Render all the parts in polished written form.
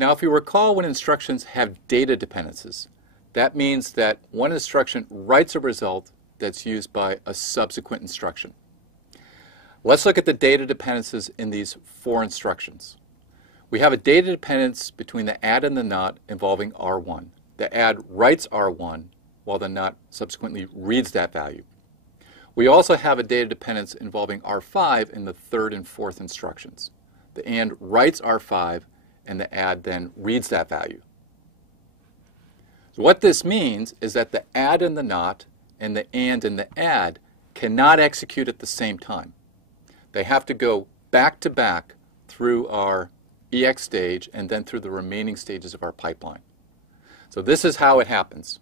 Now, if you recall, when instructions have data dependencies, that means that one instruction writes a result that's used by a subsequent instruction. Let's look at the data dependencies in these 4 instructions. We have a data dependence between the add and the not involving R1. The add writes R1 while the not subsequently reads that value. We also have a data dependence involving R5 in the 3rd and 4th instructions. The AND writes R5 and the add then reads that value. So what this means is that the add and the not and the AND and the add cannot execute at the same time. They have to go back to back through our EX stage and then through the remaining stages of our pipeline. So this is how it happens.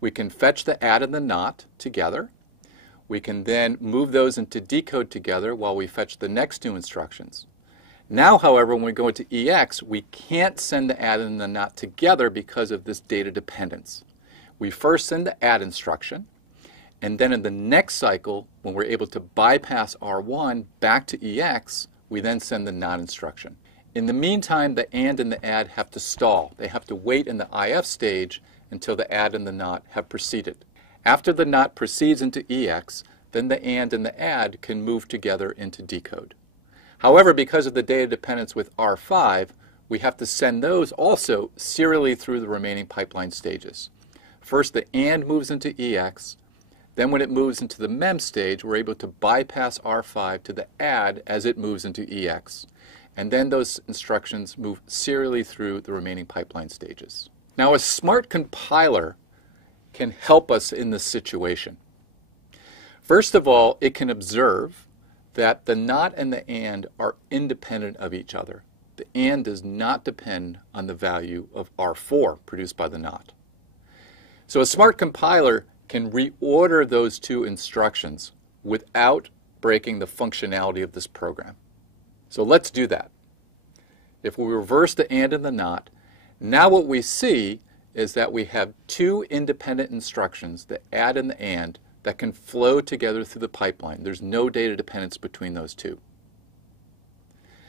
We can fetch the add and the not together. We can then move those into decode together while we fetch the next 2 instructions. Now, however, when we go into EX, we can't send the add and the not together because of this data dependence. We first send the add instruction, and then in the next cycle, when we're able to bypass R1 back to EX, we then send the not instruction. In the meantime, the AND and the add have to stall. They have to wait in the IF stage until the add and the not have proceeded. After the not proceeds into EX, then the AND and the add can move together into decode. However, because of the data dependence with R5, we have to send those also serially through the remaining pipeline stages. First, the AND moves into EX. Then when it moves into the MEM stage, we're able to bypass R5 to the add as it moves into EX. And then those instructions move serially through the remaining pipeline stages. Now, a smart compiler can help us in this situation. First of all, it can observe that the not and the AND are independent of each other. The AND does not depend on the value of R4 produced by the not. So a smart compiler can reorder those 2 instructions without breaking the functionality of this program. So let's do that. If we reverse the AND and the not, now what we see is that we have 2 independent instructions, the add and the AND, that can flow together through the pipeline. There's no data dependence between those 2.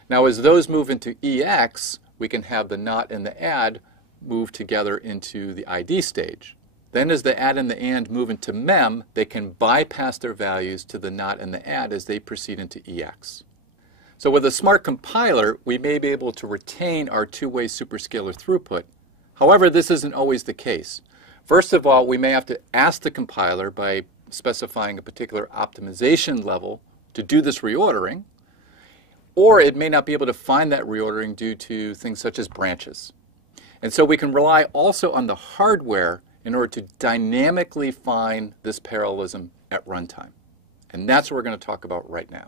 Now, as those move into EX, we can have the not and the add move together into the ID stage. Then as the add and the AND move into MEM, they can bypass their values to the not and the add as they proceed into EX. So with a smart compiler, we may be able to retain our 2-way superscalar throughput. However, this isn't always the case. First of all, we may have to ask the compiler by specifying a particular optimization level to do this reordering, or it may not be able to find that reordering due to things such as branches. And so we can rely also on the hardware in order to dynamically find this parallelism at runtime. And that's what we're going to talk about right now.